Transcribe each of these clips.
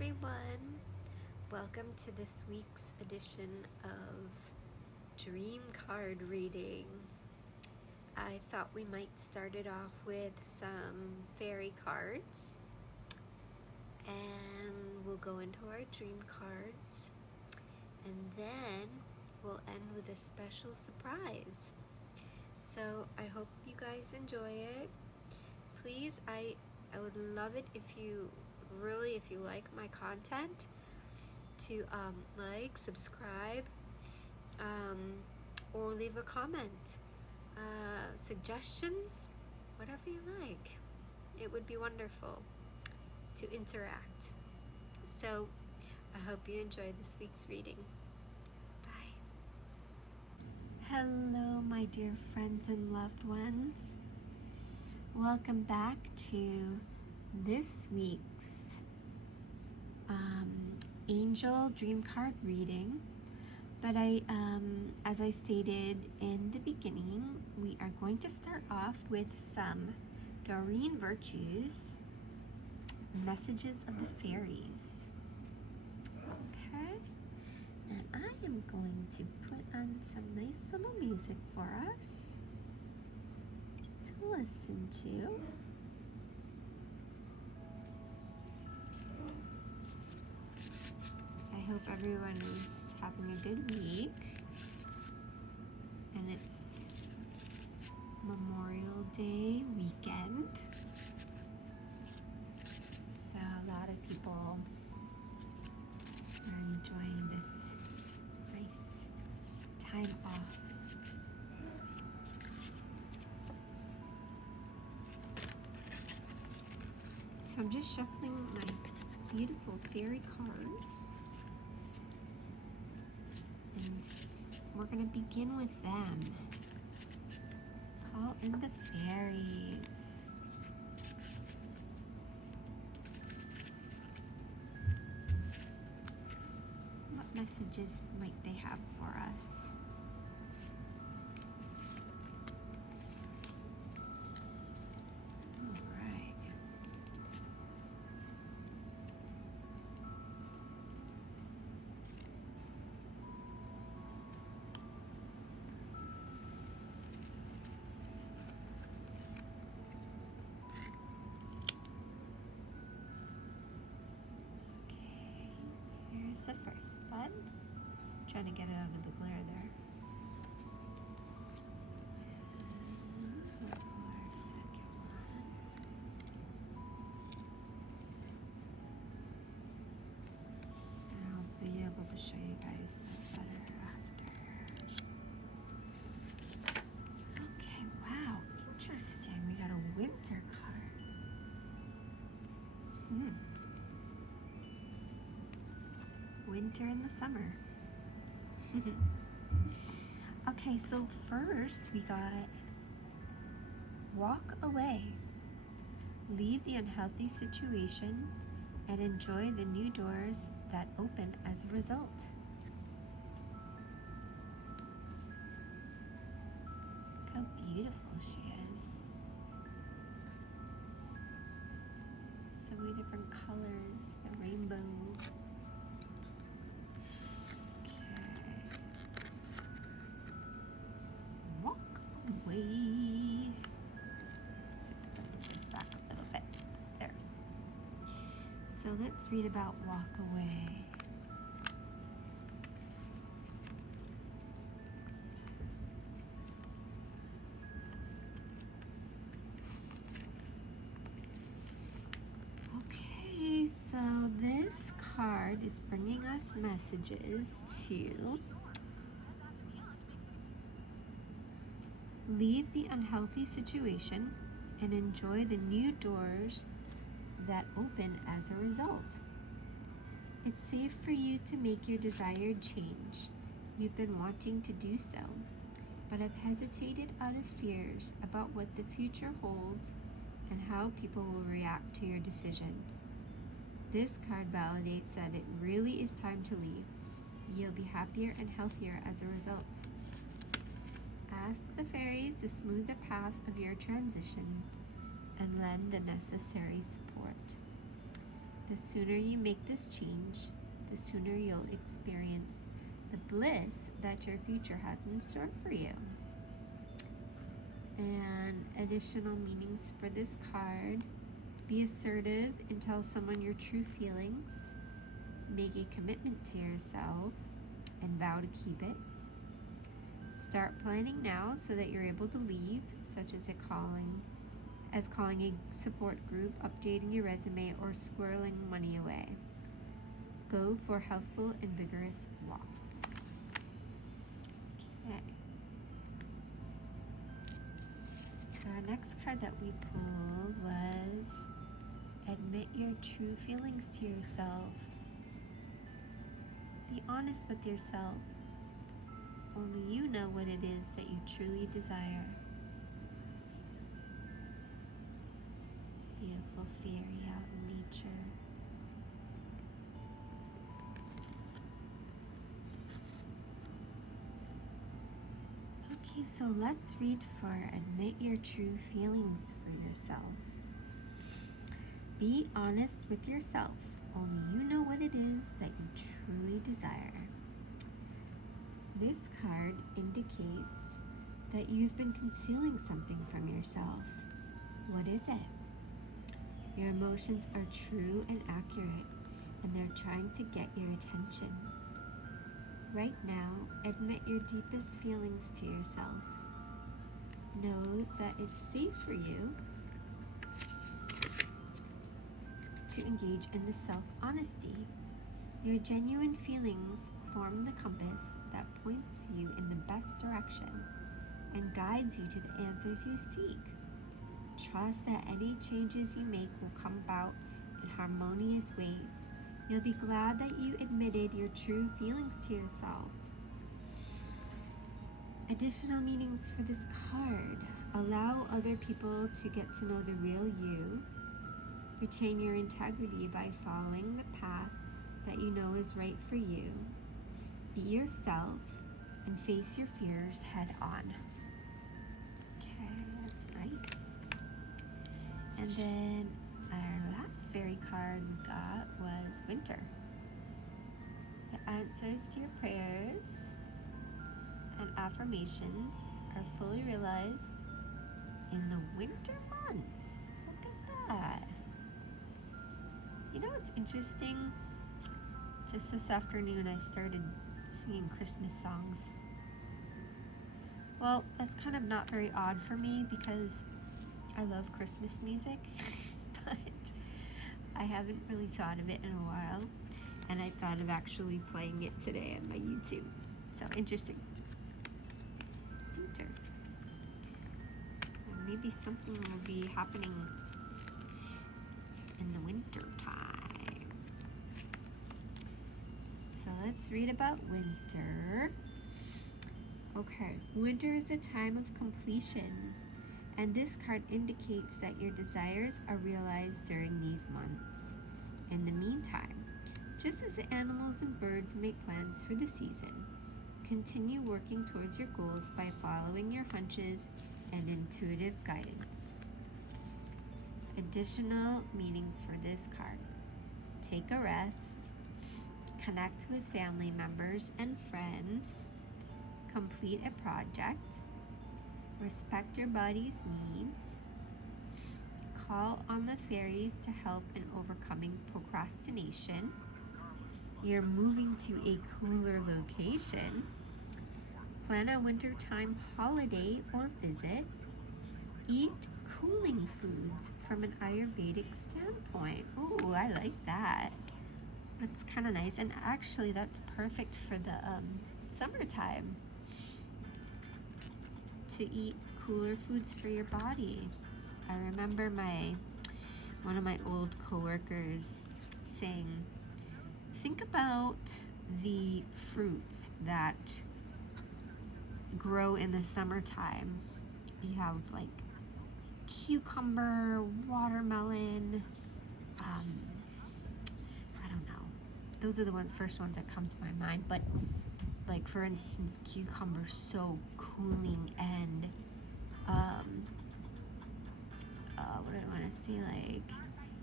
everyone. Welcome to this week's edition of Dream Card Reading. I thought we might start it off with some fairy cards, and we'll go into our dream cards, and then we'll end with a special surprise. So I hope you guys enjoy it. Please, I would love it if you like my content, to like, subscribe, or leave a comment, suggestions, whatever you like. It would be wonderful to interact. So I hope you enjoy this week's reading. Bye. Hello, my dear friends and loved ones. Welcome back to this week's Angel Dream Card reading. But as I stated in the beginning, we are going to start off with some Doreen virtues, messages of the fairies. Okay, and I am going to put on some nice little music for us to listen to. I hope everyone is having a good week, and it's Memorial Day weekend, so a lot of people are enjoying this nice time off. So I'm just shuffling my beautiful fairy cards. We're going to begin with them. Call in the fairies. What messages might they have for us? Here's the first one. Trying to get it out of the glare there. And our second one. And I'll be able to show you guys that better after. Okay, wow, interesting. We got a winter card. Winter and the summer. Okay, so first we got walk away. Leave the unhealthy situation and enjoy the new doors that open as a result. Look how beautiful she is. So many different colors, the rainbow. Away. So put this back a little bit. There. So let's read about walk away. Okay, so this card is bringing us messages to leave the unhealthy situation and enjoy the new doors that open as a result. It's safe for you to make your desired change. You've been wanting to do so, but have hesitated out of fears about what the future holds and how people will react to your decision. This card validates that it really is time to leave. You'll be happier and healthier as a result. Ask the fairies to smooth the path of your transition and lend the necessary support. The sooner you make this change, the sooner you'll experience the bliss that your future has in store for you. And additional meanings for this card: be assertive and tell someone your true feelings. Make a commitment to yourself and vow to keep it. Start planning now so that you're able to leave, such as calling a support group, updating your resume, or squirreling money away. Go for healthful and vigorous walks. Okay. So our next card that we pulled was admit your true feelings to yourself. Be honest with yourself. Only you know what it is that you truly desire. Beautiful fairy out in nature. Okay, so let's read for admit your true feelings for yourself. Be honest with yourself. Only you know what it is that you truly desire. This card indicates that you've been concealing something from yourself. What is it? Your emotions are true and accurate, and they're trying to get your attention. Right now, admit your deepest feelings to yourself. Know that it's safe for you to engage in the self-honesty. Your genuine feelings form the compass that points you in the best direction and guides you to the answers you seek. Trust that any changes you make will come about in harmonious ways. You'll be glad that you admitted your true feelings to yourself. Additional meanings for this card: allow other people to get to know the real you. Retain your integrity by following the path that you know is right for you. Be yourself and face your fears head on. Okay, that's nice. And then our last fairy card we got was winter. The answers to your prayers and affirmations are fully realized in the winter months. Look at that. You know what's interesting? Just this afternoon I started singing Christmas songs. Well, that's kind of not very odd for me because I love Christmas music, but I haven't really thought of it in a while, and I thought of actually playing it today on my YouTube. So interesting. Winter. Maybe something will be happening in the winter time. So let's read about winter. Okay, winter is a time of completion, and this card indicates that your desires are realized during these months. In the meantime, just as the animals and birds make plans for the season, continue working towards your goals by following your hunches and intuitive guidance. Additional meanings for this card: take a rest, connect with family members and friends, complete a project, respect your body's needs, call on the fairies to help in overcoming procrastination, you're moving to a cooler location, plan a wintertime holiday or visit, eat cooling foods from an Ayurvedic standpoint. Ooh, I like that. That's kind of nice, and actually that's perfect for the summertime, to eat cooler foods for your body. I remember one of my old coworkers saying, think about the fruits that grow in the summertime. You have like cucumber, watermelon, I don't know. Those are the first ones that come to my mind. But like for instance, cucumber's so cooling, and what do I want to say? Like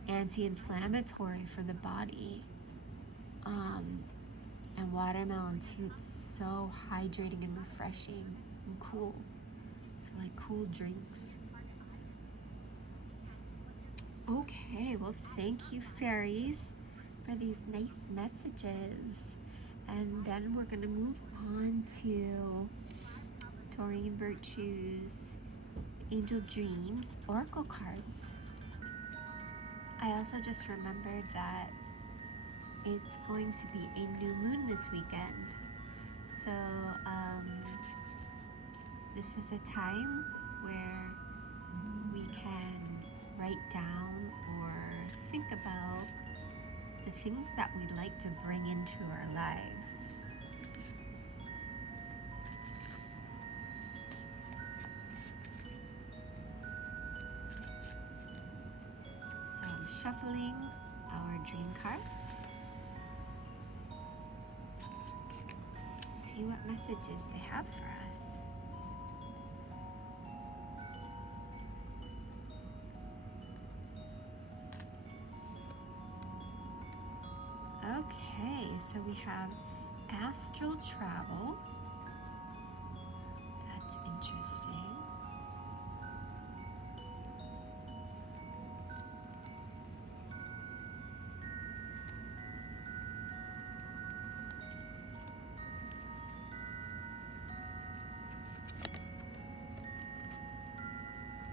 anti-inflammatory for the body. And watermelon too, it's so hydrating and refreshing and cool. It's like cool drinks. Okay, well, thank you, fairies, for these nice messages. And then we're going to move on to Doreen Virtue's Angel Dreams Oracle cards. I also just remembered that it's going to be a new moon this weekend. So this is a time where we can write down or think about the things that we'd like to bring into our lives. So I'm shuffling our dream cards. See what messages they have for us. Okay, so we have Astral Travel. That's interesting.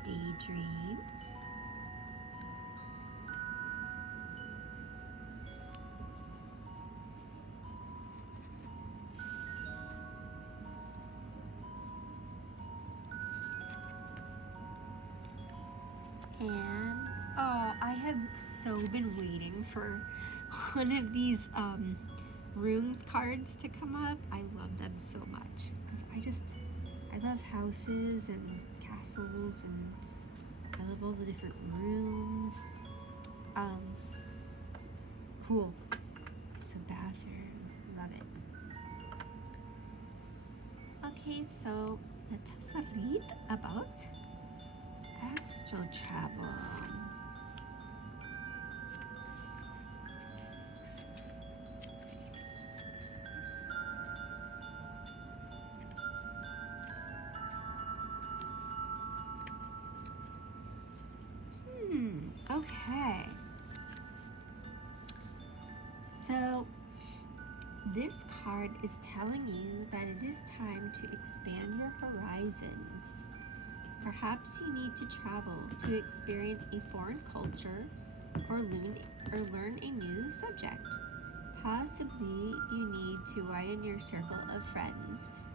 Daydream. And I have so been waiting for one of these rooms cards to come up. I love them so much because I love houses and castles, and I love all the different rooms. Cool. So bathroom, love it. Okay, so let us read about Astral Travel. Okay. So this card is telling you that it is time to expand your horizons. Perhaps you need to travel to experience a foreign culture or learn a new subject. Possibly you need to widen your circle of friends.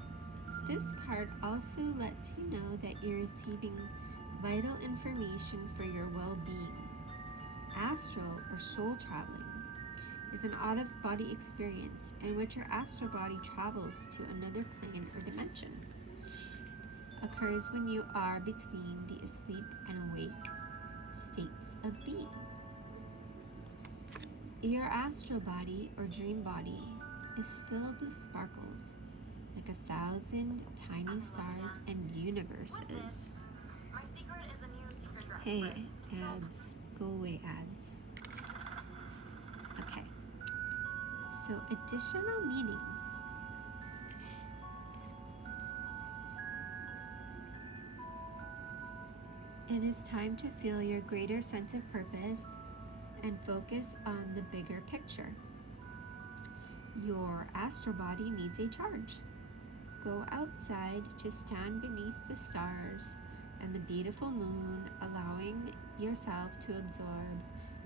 This card also lets you know that you're receiving vital information for your well-being. Astral or soul traveling is an out-of-body experience in which your astral body travels to another plane or dimension. Occurs when you are between the asleep and awake states of being. Your astral body or dream body is filled with sparkles like 1,000 tiny stars and universes. My secret is a new secret dress. Hey, ads. Go away, ads. Okay. So, additional meanings. It is time to feel your greater sense of purpose and focus on the bigger picture. Your astral body needs a charge. Go outside to stand beneath the stars and the beautiful moon, allowing yourself to absorb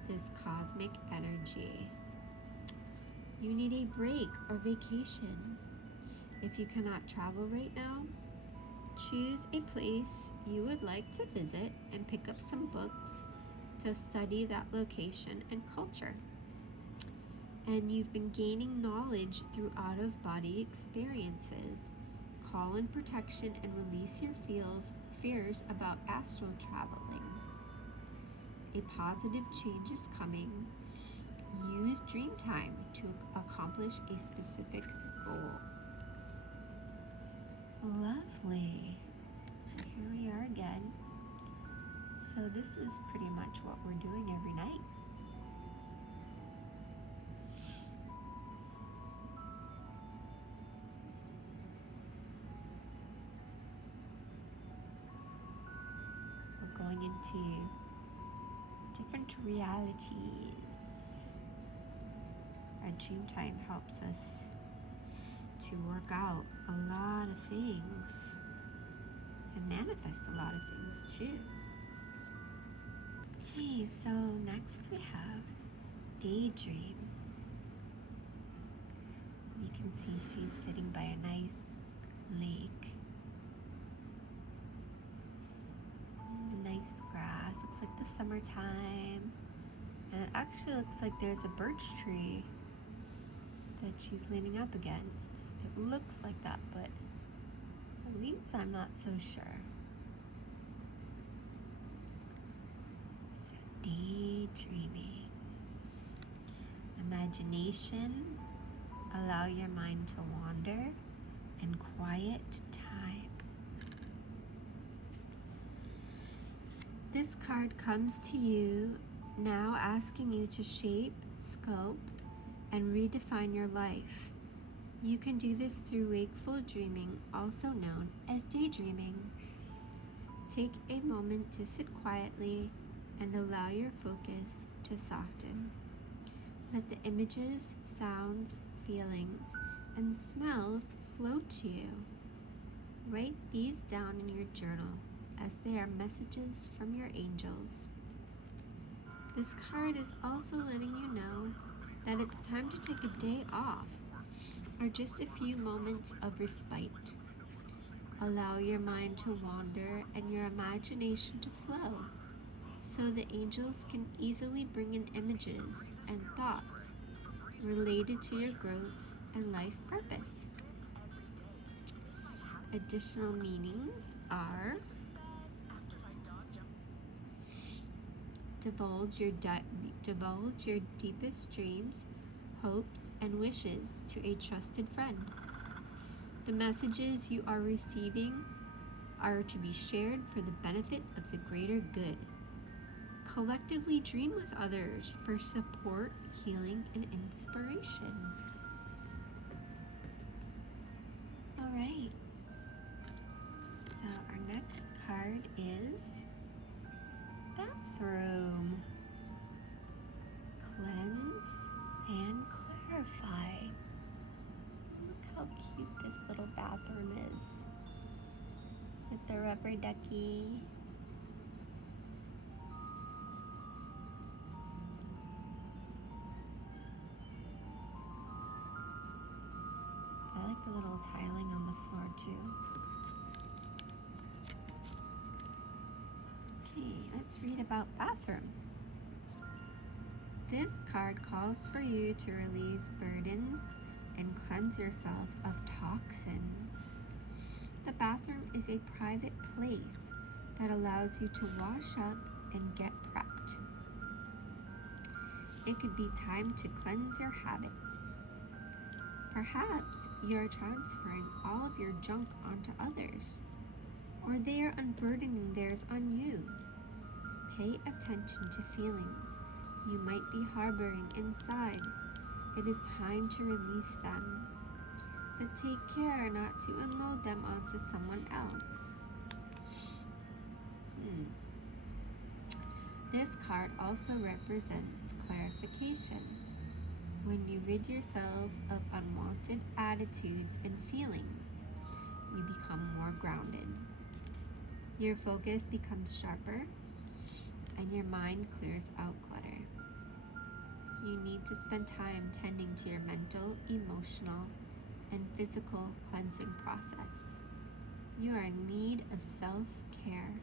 this cosmic energy. You need a break or vacation. If you cannot travel right now, choose a place you would like to visit and pick up some books to study that location and culture. And you've been gaining knowledge through out-of-body experiences. Call in protection and release your fears about astral traveling. A positive change is coming. Use dream time to accomplish a specific goal. Lovely. So here we are again. So this is pretty much what we're doing every night. into different realities. Our dream time helps us to work out a lot of things and manifest a lot of things too. Okay, so next we have Daydream. You can see she's sitting by a nice lake. The nice grass, looks like the summertime. And it actually looks like there's a birch tree that she's leaning up against. It looks like that, but the leaves I'm not so sure. So daydreaming. Imagination. Allow your mind to wander, and quiet time. This card comes to you now asking you to shape, sculpt, and redefine your life. You can do this through wakeful dreaming, also known as daydreaming. Take a moment to sit quietly and allow your focus to soften. Let the images, sounds, feelings, and smells flow to you. Write these down in your journal as they are messages from your angels. This card is also letting you know that it's time to take a day off or just a few moments of respite. Allow your mind to wander and your imagination to flow so the angels can easily bring in images and thoughts related to your growth and life purpose. Additional meanings are divulge your deepest dreams, hopes, and wishes to a trusted friend. The messages you are receiving are to be shared for the benefit of the greater good. Collectively dream with others for support, healing, and inspiration. All right. So our next card is Bathroom. Cleanse and clarify. Look how cute this little bathroom is with the rubber ducky. I like the little tiling on the floor too. Okay, let's read about bathroom. This card calls for you to release burdens and cleanse yourself of toxins. The bathroom is a private place that allows you to wash up and get prepped. It could be time to cleanse your habits. Perhaps you are transferring all of your junk onto others, or they are unburdening theirs on you. Pay attention to feelings you might be harboring inside. It is time to release them, but take care not to unload them onto someone else. This card also represents clarification. When you rid yourself of unwanted attitudes and feelings, you become more grounded. Your focus becomes sharper, and your mind clears out clutter. You need to spend time tending to your mental, emotional, and physical cleansing process. You are in need of self-care.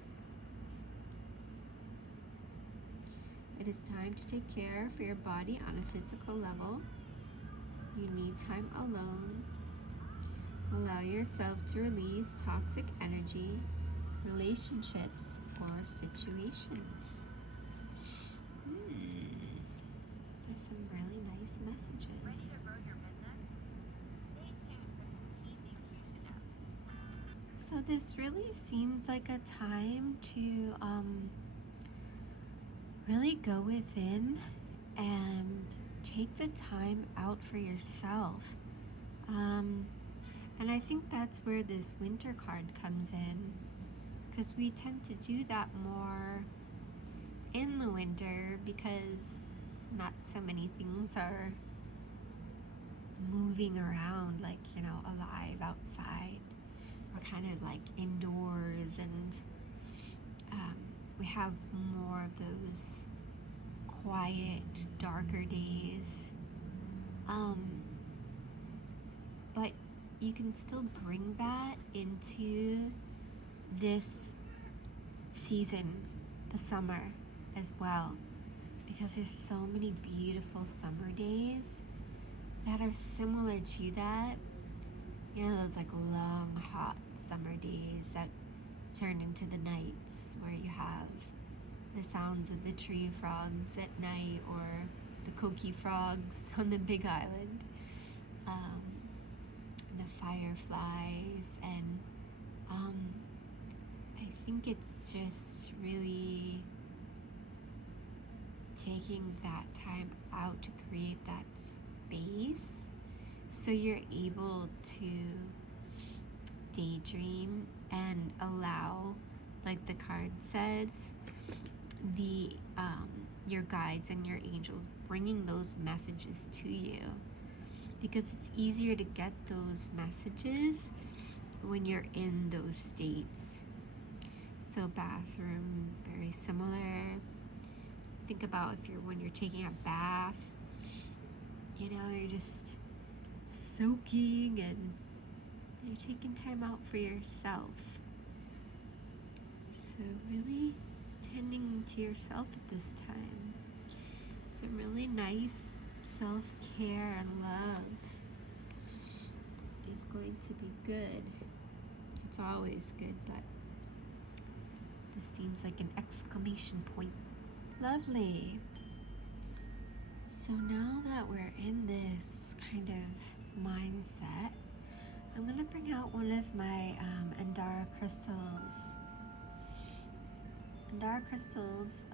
It is time to take care for your body on a physical level. You need time alone. Allow yourself to release toxic energy, relationships, or situations. These are some really nice messages. Ready to grow your business? Stay tuned for these key things you should know. So this really seems like a time to really go within and take the time out for yourself. And I think that's where this winter card comes in, because we tend to do that more in the winter because not so many things are moving around, like, alive outside. We're kind of like indoors, and we have more of those quiet, darker days. But you can still bring that into this season, the summer, as well, because there's so many beautiful summer days that are similar to that. Those like long, hot summer days that turn into the nights where you have the sounds of the tree frogs at night, or the coqui frogs on the Big Island, the fireflies, and I think it's just really taking that time out to create that space so you're able to daydream and allow, like the card says, the your guides and your angels bringing those messages to you, because it's easier to get those messages when you're in those states. So bathroom, very similar. Think about when you're taking a bath, you're just soaking and you're taking time out for yourself. So really tending to yourself at this time. Some really nice self-care and love is going to be good. It's always good, but this seems like an exclamation point. Lovely. So now that we're in this kind of mindset, I'm going to bring out one of my Andara crystals. Andara crystals,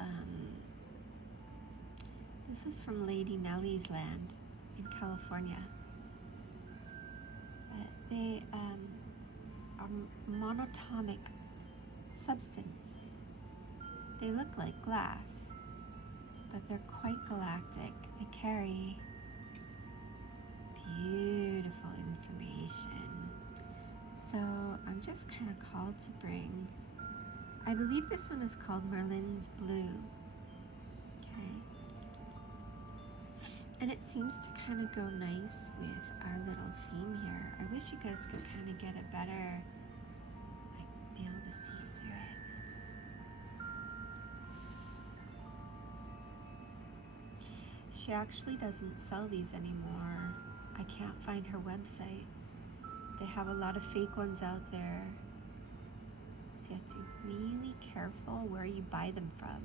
this is from Lady Nellie's land in California. They are monatomic substance. They look like glass, but they're quite galactic. They carry beautiful information. So I'm just kind of called to bring, I believe this one is called Merlin's Blue. Okay. And it seems to kind of go nice with our little theme here. I wish you guys could kind of get a better, be able to see through it. She actually doesn't sell these anymore. I can't find her website. They have a lot of fake ones out there. So you have to be really careful where you buy them from.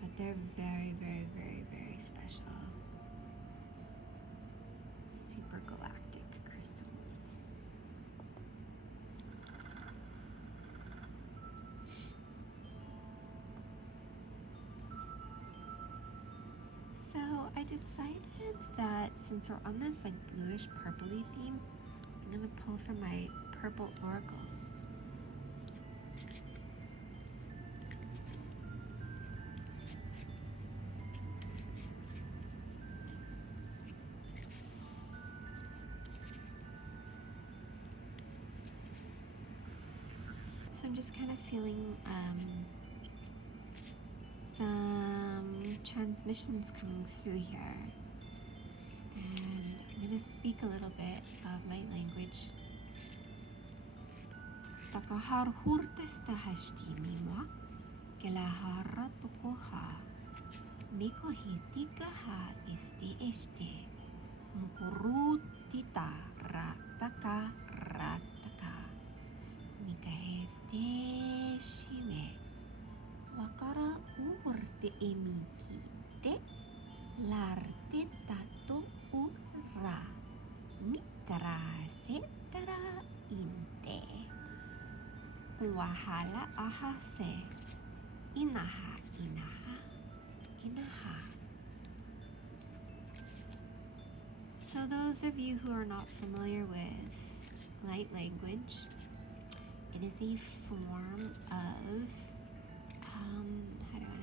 But they're very, very, very, very special. Super galactic crystals. So I decided that since we're on this bluish purpley theme, I'm gonna pull from my purple oracle. So I'm just kind of feeling some transmissions coming through here. And I'm going to speak a little bit of light language. Takahar hurtesta hashtimiwa, kelahara tokoha, mikohitikaha este, mukurutita rataka rataka, nikaheste shime, wakara urte emikite, larte tato urra, mitra setara inte. Wahala ahase, inaha, inaha, inaha. So those of you who are not familiar with light language, it is a form of, how do I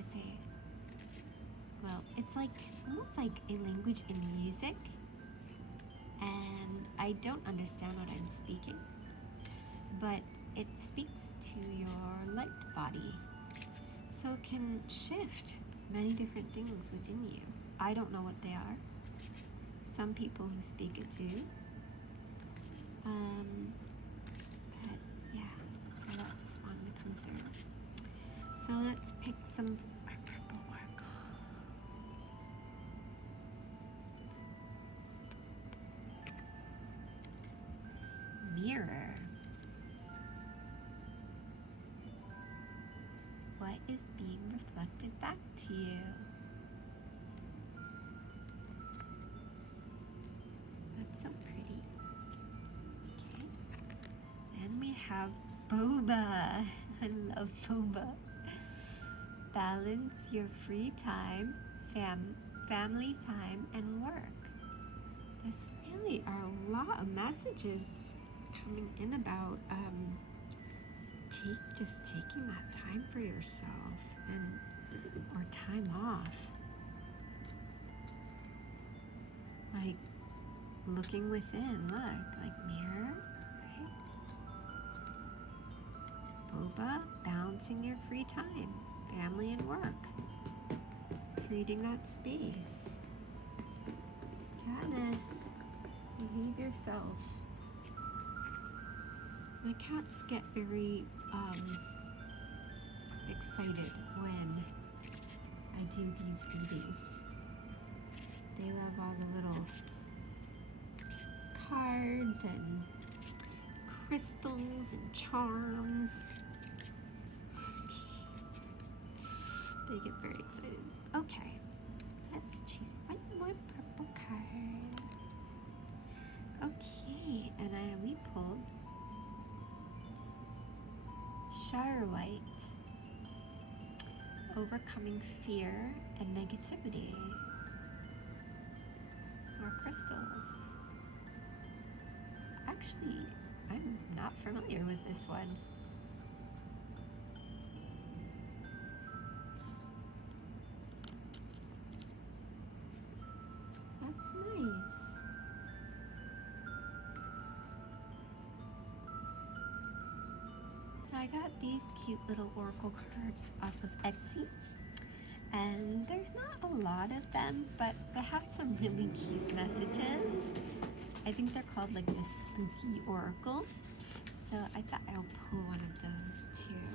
it's like almost like a language in music, and I don't understand what I'm speaking, but it speaks to your light body, so it can shift many different things within you. I don't know what they are. Some people who speak it do. But yeah, so that just wanted to come through. So let's pick some our purple oracle. Mirror. What is being reflected back to you? That's so pretty. Okay. And we have Boba. I love Boba. Balance your free time, family time, and work. There's really are a lot of messages coming in about just taking that time for yourself and or time off. Like looking within, look, like mirror, right? Boba, balancing your free time, family and work. Creating that space. Katniss, behave yourselves. My cats get very excited when I do these readings. They love all the little cards and crystals and charms. They get very excited. Okay, let's choose one more purple card. Okay, and we pulled Shire White. Overcoming fear and negativity. More crystals. Actually, I'm not familiar with this one. That's nice. So I got these cute little oracle cards off of Etsy, and there's not a lot of them, but they have some really cute messages. I think they're called like the Spooky Oracle, so I thought I'll pull one of those too.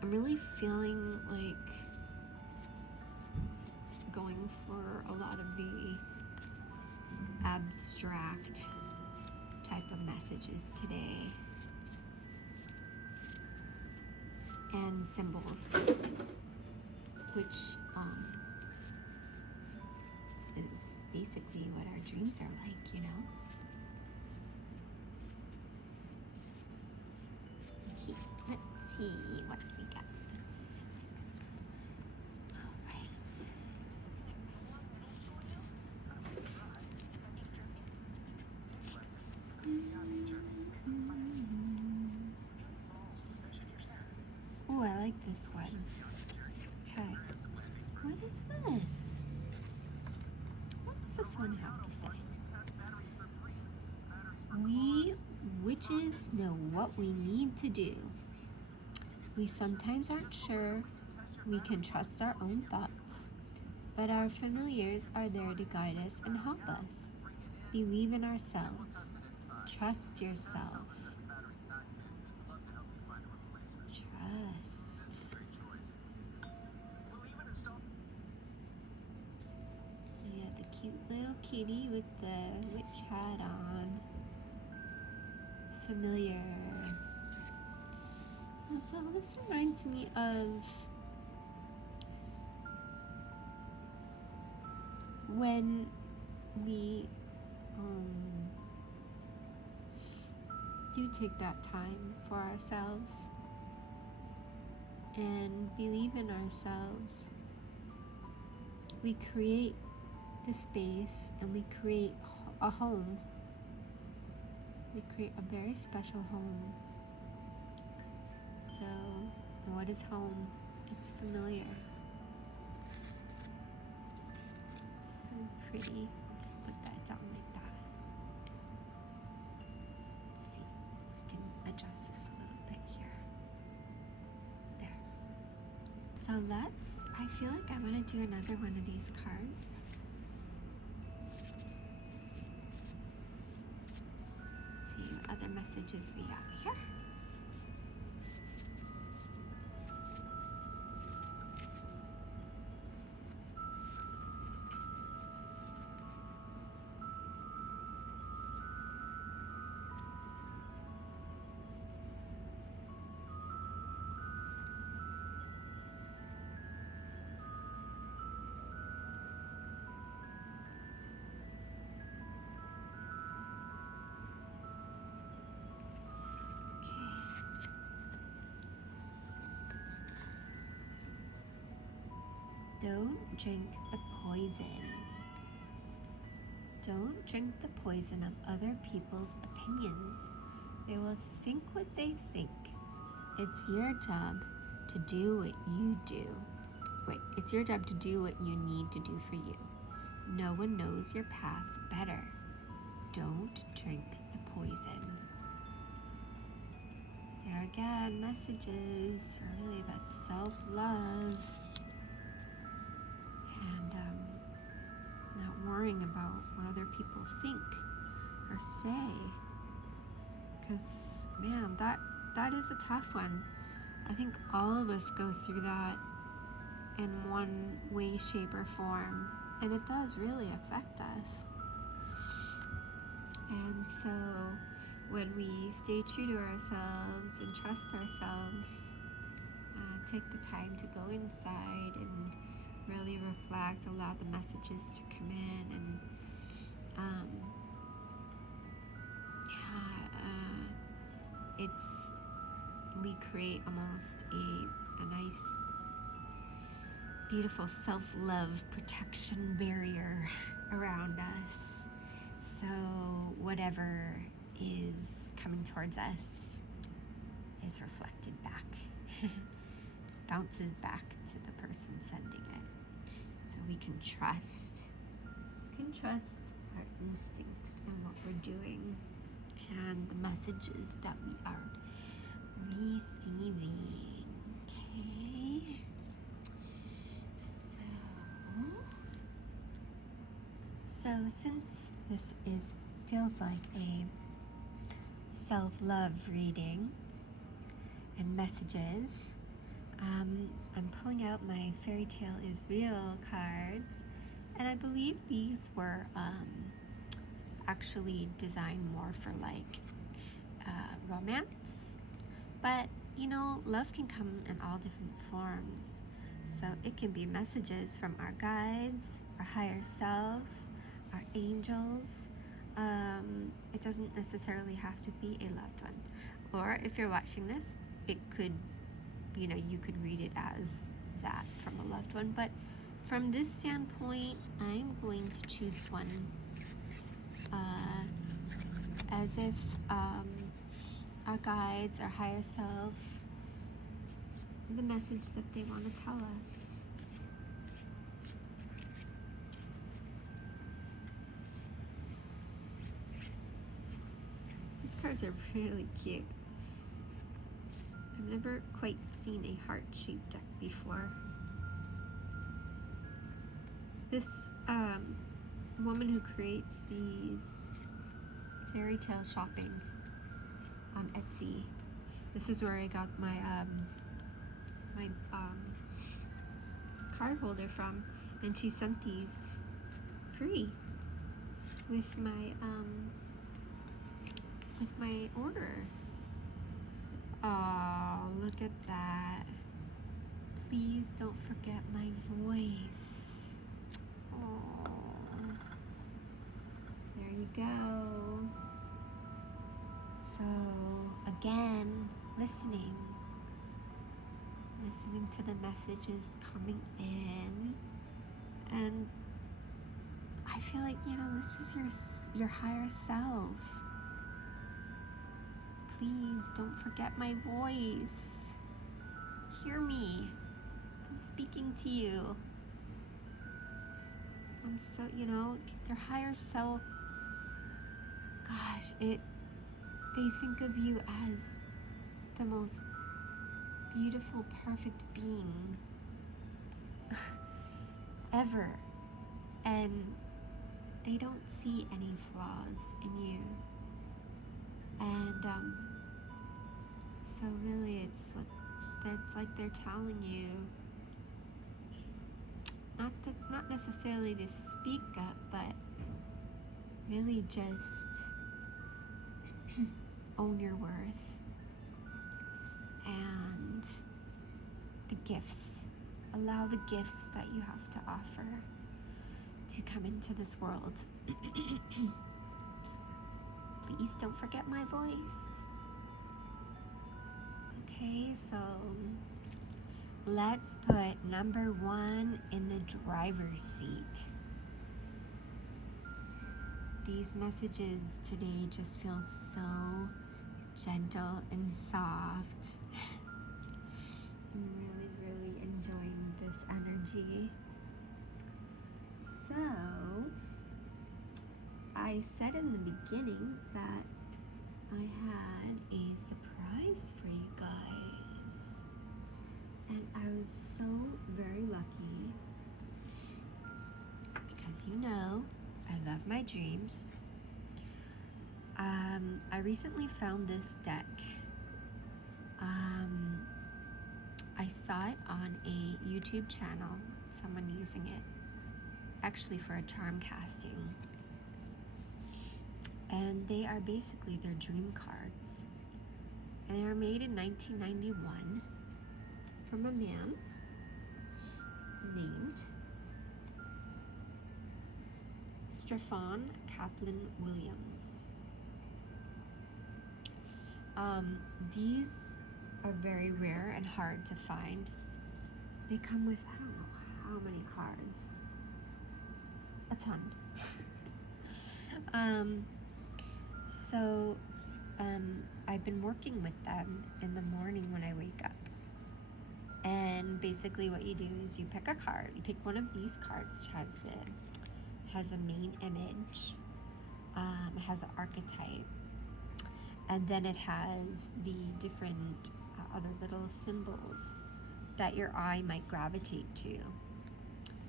I'm really feeling like going for a lot of the abstract type of messages today and symbols, which is basically what our dreams are like, you know. Okay, let's see what we got next. All right. Oh, I like this one. Okay. What is this? What does this one have to say? We witches know what we need to do. We sometimes aren't sure we can trust our own thoughts, but our familiars are there to guide us and help us. Believe in ourselves. Trust yourself. Trust. You got the cute little kitty with the witch hat on. Familiar. And so this reminds me of when we do take that time for ourselves and believe in ourselves. We create the space and we create a home. We create a very special home. So, what is home? It's familiar. So pretty. Just put that down like that. Let's see. I can adjust this a little bit here. There. So I feel like I want to do another one of these cards. Let's see what other messages we got here. Don't drink the poison. Don't drink the poison of other people's opinions. They will think what they think. It's your job to do what you do. It's your job to do what you need to do for you. No one knows your path better. Don't drink the poison. There again, messages for really that self-love. And not worrying about what other people think or say, because man, that is a tough one. I think all of us go through that in one way, shape, or form, and it does really affect us. And so when we stay true to ourselves and trust ourselves, take the time to go inside and really reflect, allow the messages to come in, and we create almost a nice, beautiful self-love protection barrier around us. So whatever is coming towards us is reflected back, bounces back to the person sending it. So we can trust our instincts and what we're doing and the messages that we are receiving. Okay. So since this feels like a self-love reading and messages, I'm pulling out my Fairy Tale is Real cards, and I believe these were actually designed more for like romance, but you know, love can come in all different forms. So it can be messages from our guides, our higher selves, our angels. It doesn't necessarily have to be a loved one. Or if you're watching this, it could, you could read it as that from a loved one. But from this standpoint, I'm going to choose one as if our guides, our higher self, the message that they want to tell us. These cards are really cute. I've never quite seen a heart-shaped deck before. This woman who creates these fairy tale shopping on Etsy. This is where I got my card holder from, and she sent these free with my order. Oh, look at that. Please don't forget my voice. Oh, there you go. So again, listening to the messages coming in, and I feel like, this is your higher self. Please don't forget my voice. hear me. I'm speaking to you. I'm so, your higher self, gosh, they think of you as the most beautiful, perfect being ever. And they don't see any flaws in you. And so really it's like they're telling you not necessarily to speak up, but really just own your worth and the gifts. Allow the gifts that you have to offer to come into this world. Please don't forget my voice. Okay, so let's put number 1 in the driver's seat. These messages today just feel so gentle and soft. I'm really, really enjoying this energy. So, I said in the beginning that I had a surprise for you guys. And I was so very lucky because I love my dreams. I recently found this deck. I saw it on a YouTube channel, someone using it, actually for a charm casting. And they are basically their dream cards. And they were made in 1991 from a man named Stefan Kaplan Williams. These are very rare and hard to find. They come with, I don't know how many cards. A ton. I've been working with them in the morning when I wake up. And basically what you do is you pick a card. You pick one of these cards, which has a main image, has an archetype, and then it has the different other little symbols that your eye might gravitate to.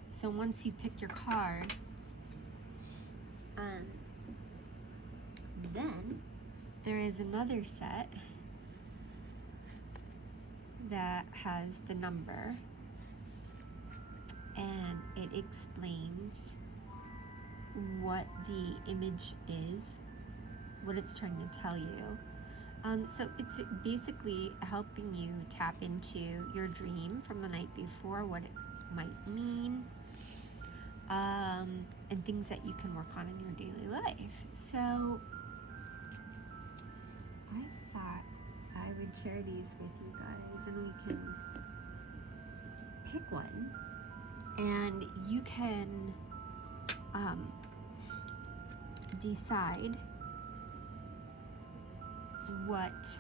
So once you pick your card, then there is another set that has the number, and it explains what the image is, what it's trying to tell you. So it's basically helping you tap into your dream from the night before, what it might mean, and things that you can work on in your daily life. So I thought I would share these with you guys, and we can pick one, and you can decide what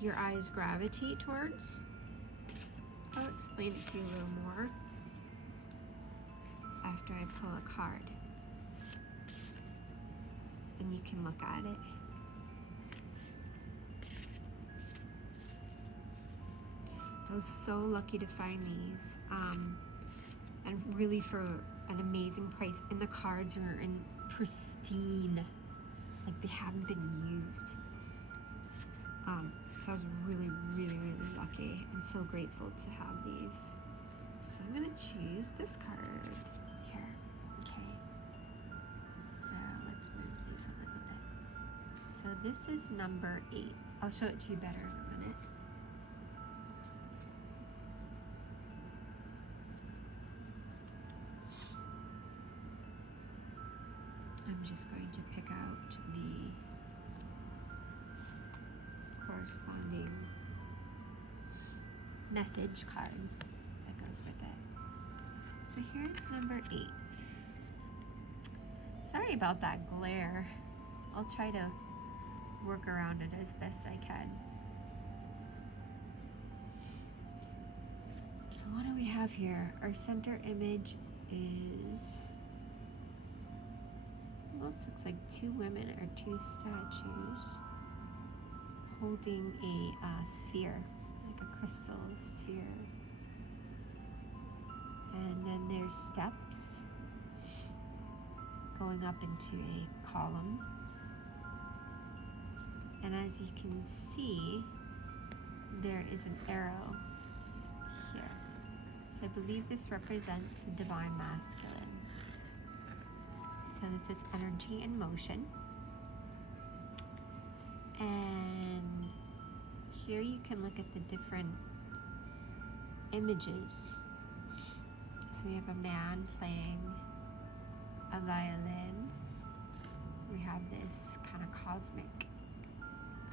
your eyes gravitate towards. I'll explain it to you a little more after I pull a card, and you can look at it. I was so lucky to find these, and really for an amazing price. And the cards are in pristine, like they haven't been used. So I was really, really, really lucky and so grateful to have these. So I'm gonna choose this card here. Okay. So let's move these a little bit. So this is number 8. I'll show it to you better in a minute. I'm just going to pick out the corresponding message card that goes with it. So here's number 8. Sorry about that glare. I'll try to work around it as best I can. So what do we have here? Our center image is, almost looks like two women or two statues holding a sphere, like a crystal sphere. And then there's steps going up into a column. And as you can see, there is an arrow here. So I believe this represents the divine masculine. So this is energy in motion. And here you can look at the different images. So we have a man playing a violin. We have this kind of cosmic,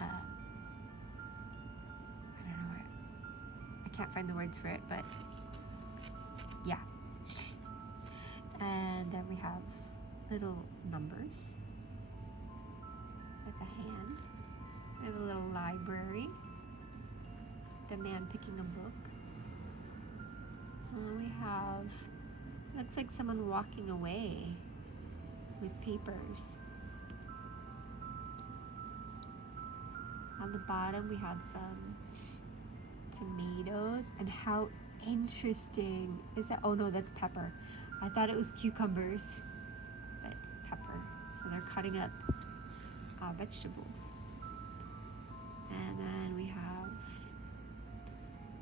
I don't know what, I can't find the words for it, but yeah. And then we have little numbers with a hand. We have a little library. The man picking a book. We have, looks like someone walking away with papers. On the bottom we have some tomatoes, and how interesting is that? Oh no, that's pepper. I thought it was cucumbers, but it's pepper. So they're cutting up vegetables. And then we have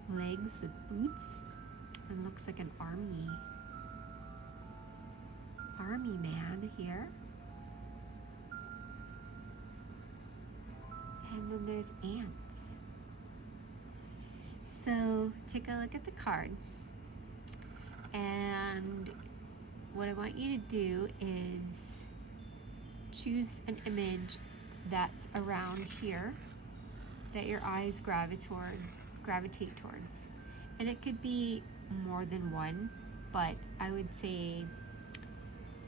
legs with boots, and looks like an army man here. And then there's ants. So take a look at the card, and what I want you to do is choose an image that's around here that your eyes gravitate towards. And it could be more than one, but I would say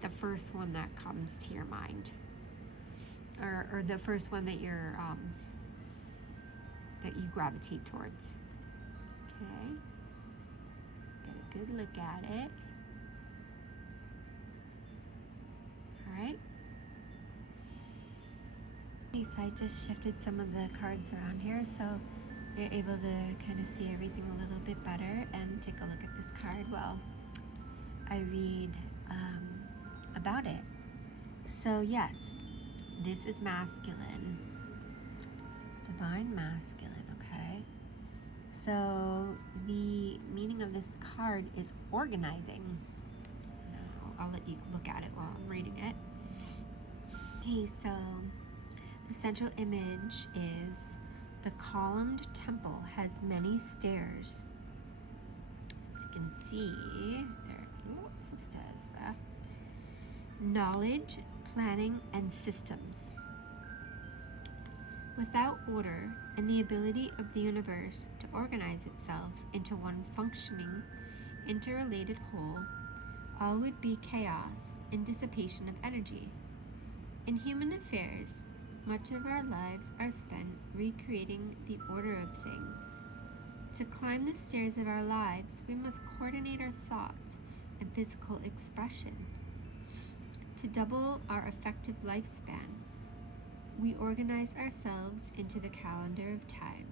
the first one that comes to your mind, or the first one that you're that you gravitate towards. Okay, let's get a good look at it. All right. Okay, so I just shifted some of the cards around here, so you're able to kind of see everything a little bit better and take a look at this card while I read about it. So yes, this is masculine, divine masculine, okay? So the meaning of this card is organizing. I'll let you look at it while I'm reading it. Okay, so the central image is the columned temple has many stairs. As you can see, there's lots of stairs there. Knowledge, planning, and systems. Without order and the ability of the universe to organize itself into one functioning, interrelated whole, all would be chaos and dissipation of energy. In human affairs, much of our lives are spent recreating the order of things. To climb the stairs of our lives, we must coordinate our thoughts and physical expression. To double our effective lifespan, we organize ourselves into the calendar of time.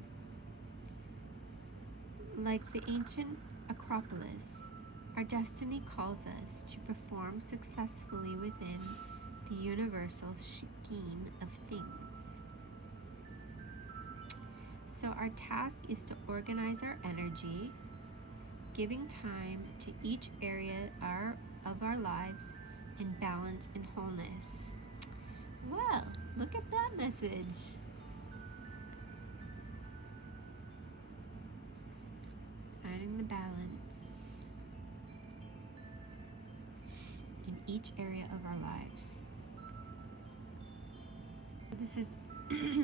Like the ancient Acropolis, our destiny calls us to perform successfully within the universal scheme of things. So our task is to organize our energy, giving time to each area of our lives in balance and wholeness. Well, look at that message. Finding the balance in each area of our lives. This is,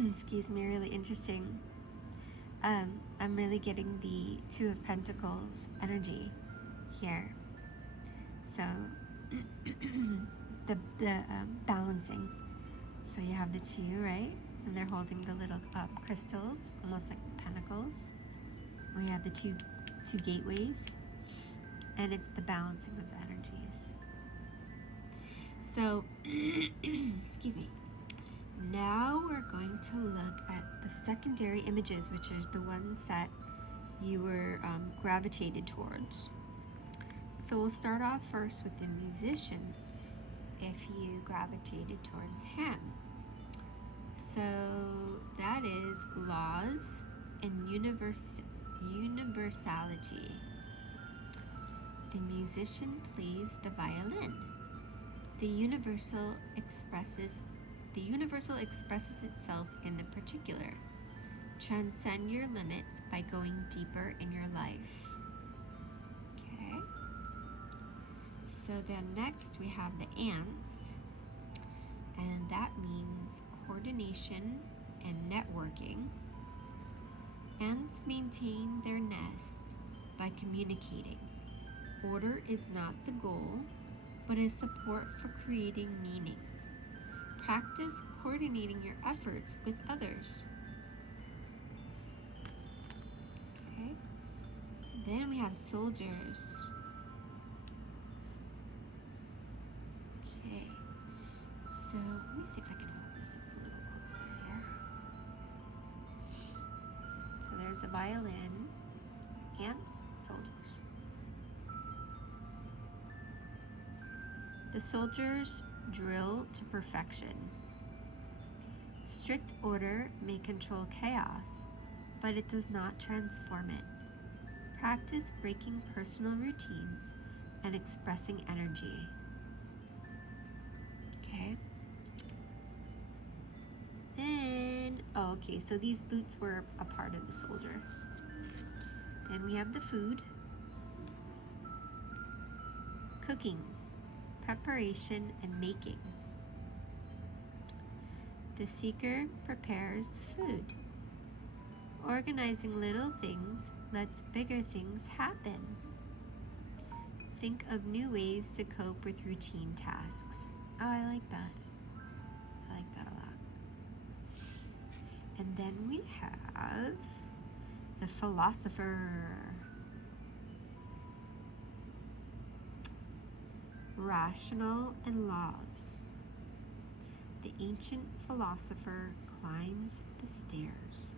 excuse me, really interesting. I'm really getting the Two of Pentacles energy here. So the balancing. So you have the two, right? And they're holding the little crystals, almost like pentacles. We have the two two gateways, and it's the balancing of the energies. So, excuse me. Now we're going to look at the secondary images, which are the ones that you were gravitated towards. So we'll start off first with the musician, if you gravitated towards him. So that is laws and universality. The musician plays the violin. The universal expresses itself in the particular. Transcend your limits by going deeper in your life. Okay. So then next we have the ants, and that means coordination and networking. Ants maintain their nest by communicating. Order is not the goal, but is support for creating meaning. Practice coordinating your efforts with others. Okay. Then we have soldiers. Okay. So let me see if I can hold this up a little closer here. So there's a violin, ants, soldiers. The soldiers drill to perfection. Strict order may control chaos, but it does not transform it. Practice breaking personal routines and expressing energy. Okay. Then, okay, so these boots were a part of the soldier. Then we have the food. Cooking, preparation, and making. The seeker prepares food. Organizing little things lets bigger things happen. Think of new ways to cope with routine tasks. Oh, I like that. I like that a lot. And then we have the philosopher. Rational and laws. The ancient philosopher climbs the stairs.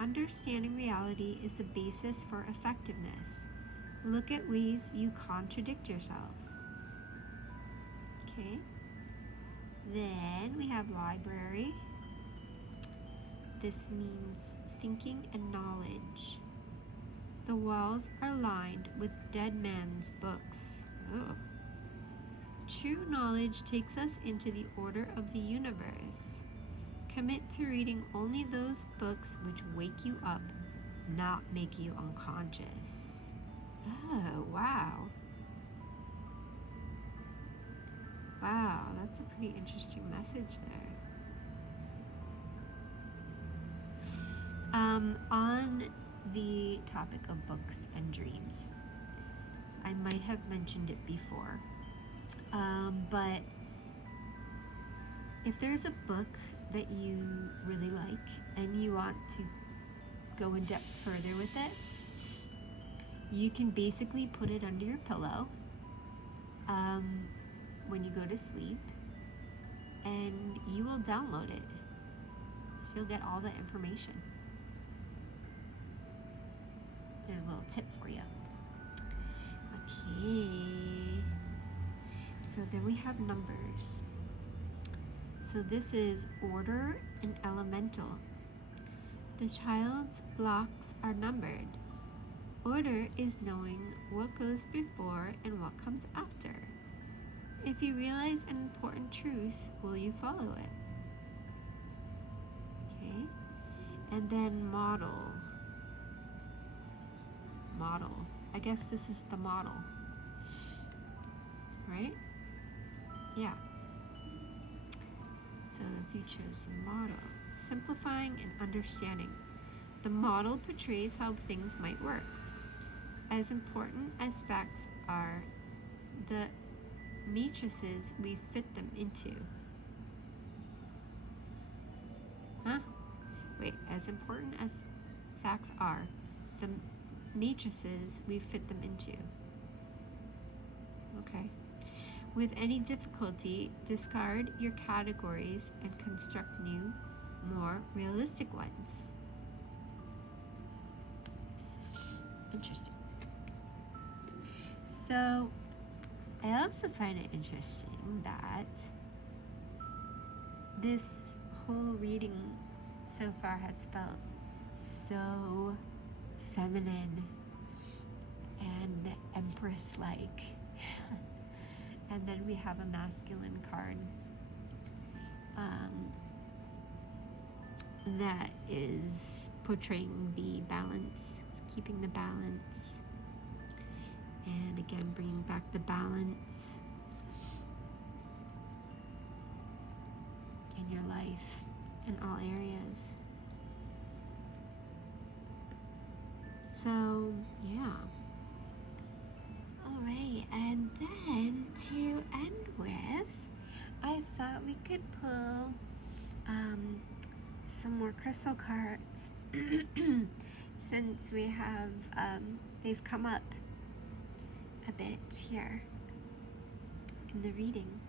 Understanding reality is the basis for effectiveness. Look at ways you contradict yourself. Okay. Then we have library. This means thinking and knowledge. The walls are lined with dead man's books. Oh. True knowledge takes us into the order of the universe. Commit to reading only those books which wake you up, not make you unconscious. Oh, wow. Wow, that's a pretty interesting message there. On the topic of books and dreams, I might have mentioned it before, but if there's a book that you really like and you want to go in depth further with it, you can basically put it under your pillow when you go to sleep, and you will download it. So you'll get all the information. There's a little tip for you. Okay. So then we have numbers. So this is order and elemental. The child's blocks are numbered. Order is knowing what goes before and what comes after. If you realize an important truth, will you follow it? Okay. And then model. Model. I guess this is the model. Right? Yeah. So if you chose the model, simplifying and understanding. The model portrays how things might work. As important as facts are, the matrices we fit them into. Huh? Wait, as important as facts are, the matrices we fit them into. Okay. With any difficulty, discard your categories and construct new, more realistic ones. Interesting. So, I also find it interesting that this whole reading so far has felt so feminine and empress-like. And then we have a masculine card that is portraying the balance, keeping the balance, and again bringing back the balance in your life in all areas. So yeah. Alright, and then to end with, I thought we could pull some more crystal cards since we have, they've come up a bit here in the reading.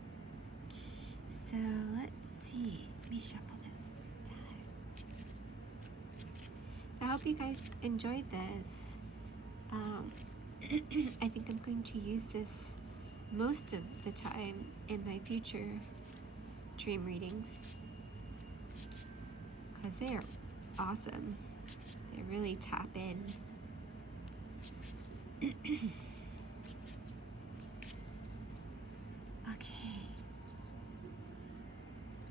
So let's see, let me shuffle this time. I hope you guys enjoyed this. I think I'm going to use this most of the time in my future dream readings because they are awesome. They really tap in. Okay.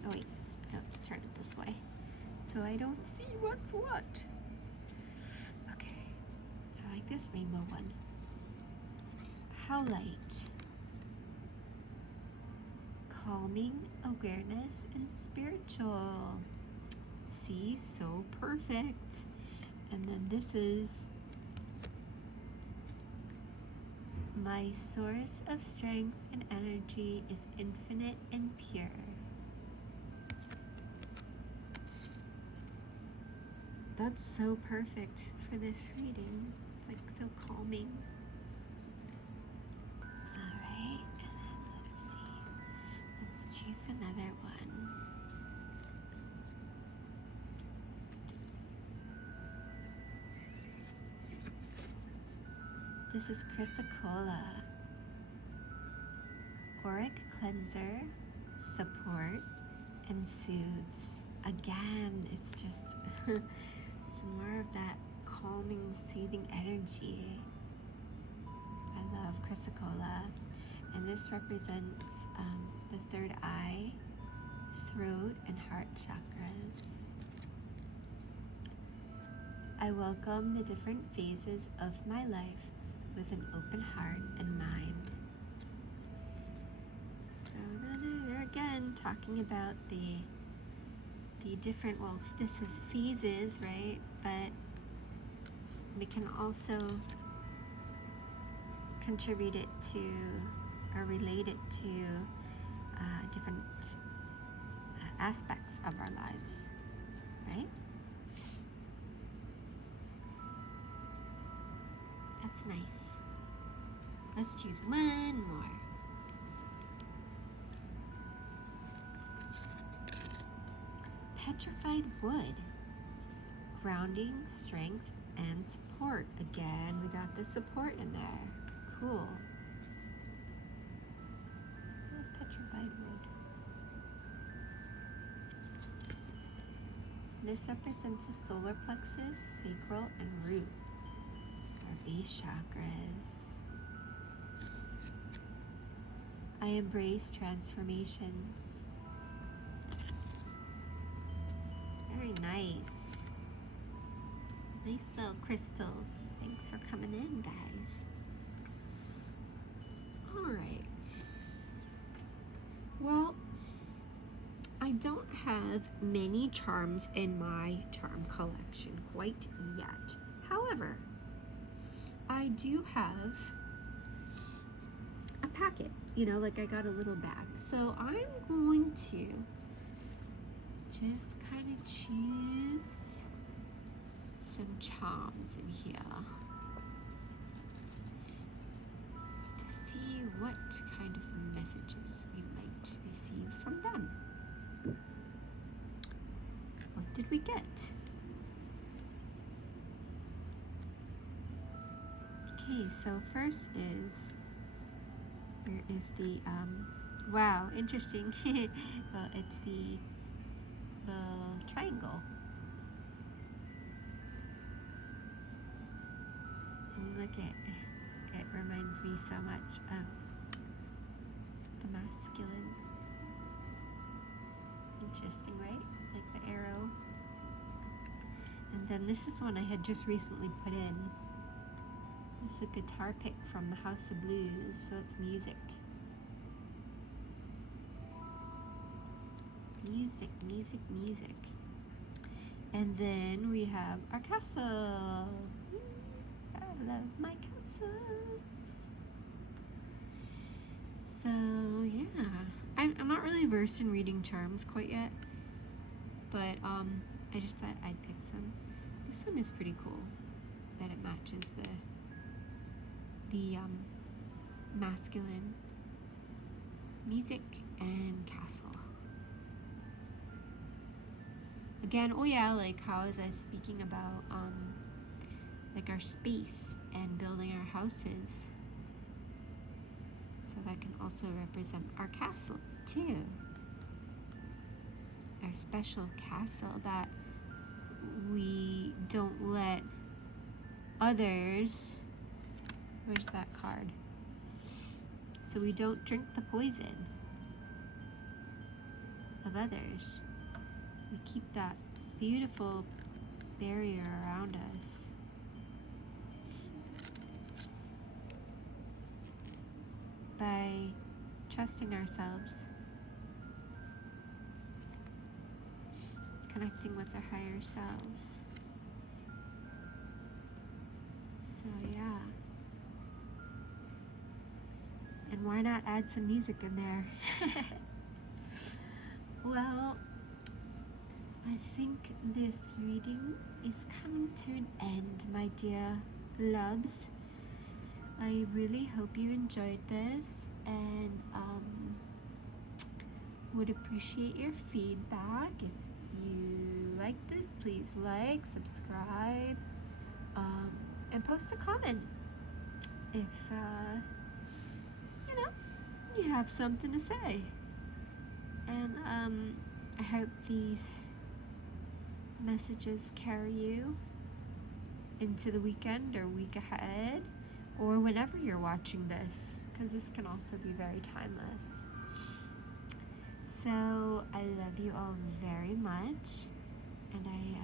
Oh wait, let's turn it this way so I don't see what's what. Okay, I like this rainbow one. How light, calming, awareness, and spiritual. See, so perfect. And then this is my source of strength and energy is infinite and pure. That's so perfect for this reading. It's like so calming. Choose another one. This is Chrysocolla. Auric cleanser, support, and soothes. Again, it's just some more of that calming, soothing energy. I love Chrysocolla. And this represents the third eye, throat, and heart chakras. I welcome the different phases of my life with an open heart and mind. So they're again talking about the different, well, this is phases, right? But we can also contribute it to or relate it to different aspects of our lives, right? That's nice. Let's choose one more. Petrified wood. Grounding, strength, and support. Again, we got the support in there. Cool. Petrified wood. This represents the solar plexus, sacral, and root, our base chakras. I embrace transformations. Very nice. Nice little crystals. Thanks for coming in, guys. Alright. Well, I don't have many charms in my charm collection quite yet. However, I do have a packet, you know, like I got a little bag. So I'm going to just kind of choose some charms in here. what kind of messages we might receive from them. What did we get? Okay, so first there is the, wow, interesting. Well, it's the little triangle. And look it reminds me so much of the masculine. Interesting, right? Like the arrow. And then this is one I had just recently put in. This is a guitar pick from the House of Blues, so it's music. Music, music, music. And then we have our castle. I love my castles. So yeah, I'm not really versed in reading charms quite yet, but I just thought I'd pick some. This one is pretty cool that it matches the masculine music and castle. Again, oh yeah, like how was I speaking about like our space and building our houses. So that can also represent our castles too. Our special castle that we don't let others, where's that card? So we don't drink the poison of others. We keep that beautiful barrier around us. By trusting ourselves, connecting with our higher selves. So yeah. And why not add some music in there? Well, I think this reading is coming to an end, my dear loves. I really hope you enjoyed this and would appreciate your feedback. If you like this, please like, subscribe, and post a comment if you have something to say. And I hope these messages carry you into the weekend or week ahead, or whenever you're watching this, because this can also be very timeless. So I love you all very much, and I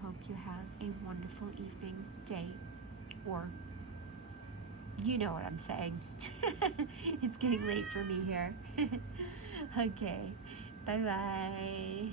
hope you have a wonderful evening, day, or you know what I'm saying. It's getting late for me here. Okay, bye-bye.